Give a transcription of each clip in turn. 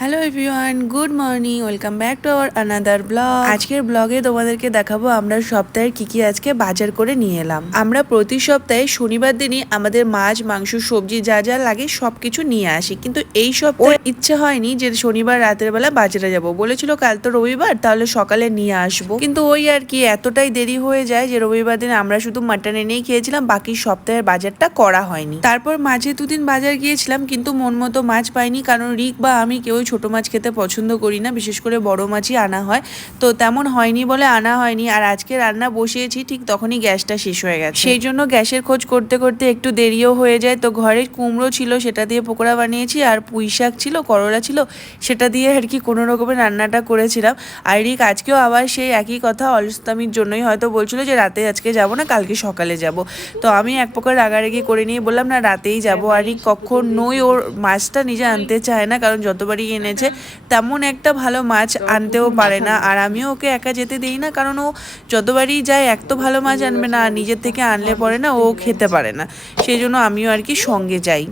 Hello everyone good morning welcome back to our another blog আজকের ব্লগে তোমাদেরকে দেখাবো আমরা সপ্তাহের কি কি আজকে বাজার করে নিয়ে এলাম। আমরা প্রতি সপ্তাহে শনিবার দিনই আমাদের মাছ মাংস সবজি যা যা লাগে সবকিছু নিয়ে আসি। কিন্তু এই সপ্তাহে ইচ্ছে হয়নি যে শনিবার রাতের বেলা বাজারে যাব। বলেছিল কাল তো রবিবার তাহলে সকালে নিয়ে আসব। কিন্তু ওই আর কি এতটাই দেরি হয়ে যায় যে রবিবার দিন আমরা শুধু মাটন এনেই খেয়েছিলাম বাকি সপ্তাহের বাজারটা করা হয়নি। তারপর মাঝে দুদিন বাজার গিয়েছিলাম কিন্তু মন মতো মাছ পাইনি কারণ রিক বা আমি কেউ ছোট মাছ খেতে পছন্দ করি না, বিশেষ করে বড় মাছই আনা হয়। তো তেমন হয়নি বলে আনা হয়নি, আর আজকে রান্না বসিয়েছি, ঠিক তখনই গ্যাসটা শেষ হয়ে গেছে। সেই জন্য গ্যাসের খোঁজ করতে করতে একটু দেরিও হয়ে যায়। তো ঘরে কুমড়ো ছিল, সেটা দিয়ে পকোড়া বানিয়েছি, আর পুঁই শাক ছিল, করলা ছিল, সেটা দিয়ে আর কি কোনো রকমের রান্নাটা করেছিলাম। আর রিক আজকেও আবার সেই একই কথা, অলস্তামির জন্যই হয়তো বলছিল যে, রাতে আজকে যাব না, কালকে সকালে যাব। তো আমি এক প্রকার রাগারাগি করে নিয়ে বললাম, না, রাতেই যাব। আর রিক কখনোই ওর মাছটা নিজে আনতে চায় না, কারণ যতবারই এনেছে তেমন একটা ভালো মাছ আনতেও পারে না। আর আমিও ওকে একা যেতে দিই না কারণ ও যতবারই যায় এক তো ভালো মাছ আনবে না আর নিজের থেকে আনলে পরে না ও খেতে পারে না। সেই জন্য আমিও আর কি সঙ্গে যাই।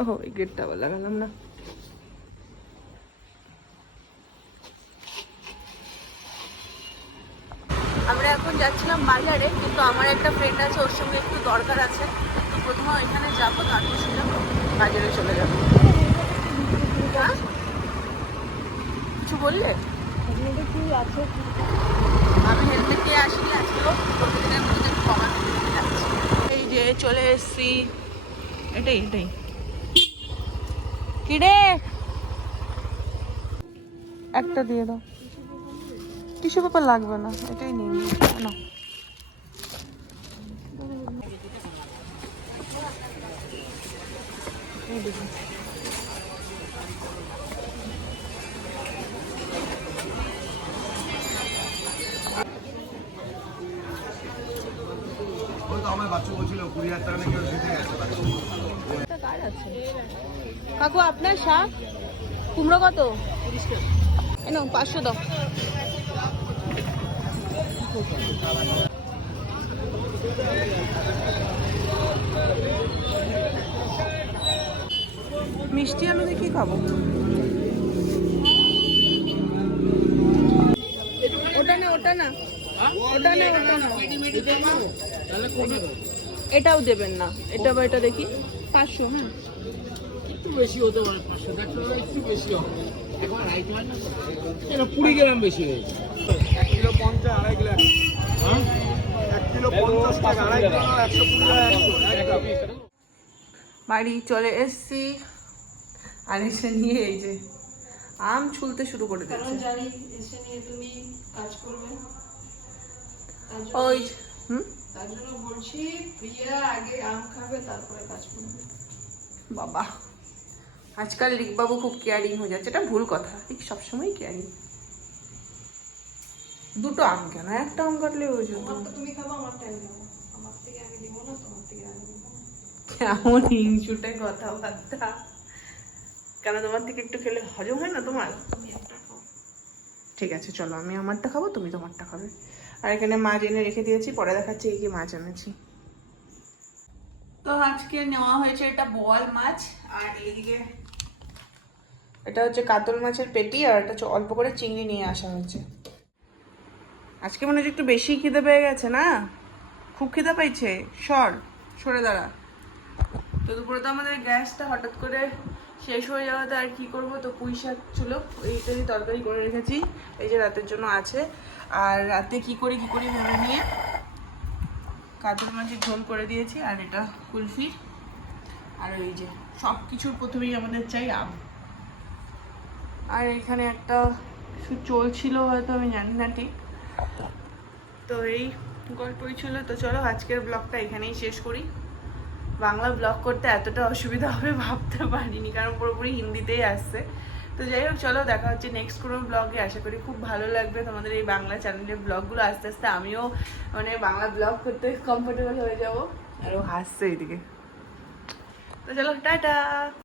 ও গেটটা লাগালাম না। আমরা এখন যাচ্ছিলাম বাজারে কিন্তু আমার একটা ফ্রেন্ড আছে ওর সঙ্গে একটু দরকার আছে। তো প্রথমে ওইখানে যাব তারপর সেটা চলে যাব। হ্যাঁ? কিছু বললে? আমি আজকেও প্রতিদিনের মধ্যে এই যে চলে এসছি। এটাই এটাই। কিরে একটা দিয়ে দাও। টিস্যু পেপার লাগবে না, এটাই নিয়ে না ওই তো আমার বাচ্চা বলছিল কুড়ি হাজার টাকা নাকি ওর দিতে গেছে বাচ্চা। কাকু আপনার শাক কুমড়ো কত এনো পাঁচশো দাও মিষ্টি আলু দেখি খাব? ওটা না ওটা না। ওটা না ওটা না। এটাও দেবেন না। এটা বা এটা দেখি। পাঁচশো হ্যাঁ। একটু বেশি হতে পারে পাঁচশো। টাকা একটু বেশি হবে। এখন গ্রাম এটা কুড়ি গ্রাম বেশি হয়েছে এক কিলো পঞ্চাশ আড়াই কিলো হ্যাঁ? এক কিলো পঞ্চাশ টাকা আড়াই কিলো একশো কুড়ি টাকা একশো। বাড়ি চলে এসছি। আর এসে নিয়ে এই যে আম ছুলতে শুরু করে দিয়েছে। জানি এসে নিয়ে তুমি কাজ করবে। ওই হুম? তার জন্য বলছি প্রিয়া আগে আম খাবে তারপরে কাজ করবে। বাবা আজকাল খুব কেয়ারিং হয়ে যাচ্ছে এটা ভুল কথা। রিক সবসময় কেয়ারিং দুটো আম কেন? একটা আম কাটলে হয়ে যেত। তুমি খাব আমারটা আমি খাব। আমার থেকে আগে দিব না তোমার থেকে আগে দিব কেমন হিংসুটে কথাবার্তা। কেন তোমার থেকে একটু খেলে হজম হয় না তোমার? ঠিক আছে চলো আমি আমারটা খাব তুমি তোমারটা খাবে। আর এখানে মাছ এনে রেখে দিয়েছি পরে দেখাচ্ছি কি কি মাছ এনেছি। তো আজকে নেওয়া হয়েছে এটা বোয়াল মাছ আর এইদিকে এটা হচ্ছে কাতল মাছের পেটি আর এটা হচ্ছে অল্প করে চিংড়ি নিয়ে আসা হয়েছে। আজকে মনে হচ্ছে একটু বেশি খিদে পেয়ে গেছে না? খুব খিদে পাইছে সর সরে দাঁড়া। তো দুপুরে তো আমাদের গ্যাসটা হঠাৎ করে শেষ হয়ে যাওয়াতে আর কি করব? তো পুঁই শাক ছিল, এইটারই তরকারি করে রেখেছি। এই যে রাতের জন্য আছে। আর রাতে কি করি কি করি ভেবে নিয়ে কাতল মাছের ঝোল করে দিয়েছি, আর এটা কুলফি আর এই যে সব কিছুর প্রথমেই আমাদের চাই আম। আর এখানে একটা কিছু চলছিল হয়তো, আমি জানি না ঠিক। তো এই গল্পই ছিল। তো চলো আজকের ব্লগটা এখানেই শেষ করি। বাংলা ব্লগ করতে এতটা অসুবিধা হবে ভাবতে পারিনি, কারণ পুরোপুরি হিন্দিতেই আসছে। তো যাই হোক, চলো দেখা হচ্ছে নেক্সট কোনো ব্লগে আশা করি খুব ভালো লাগবে তোমাদের এই বাংলা চ্যানেলের ব্লগগুলো আস্তে আস্তে আমিও মানে বাংলা ব্লগ করতে কমফোর্টেবল হয়ে যাব। আরও হাসছে এদিকে। তো চলো, টাটা!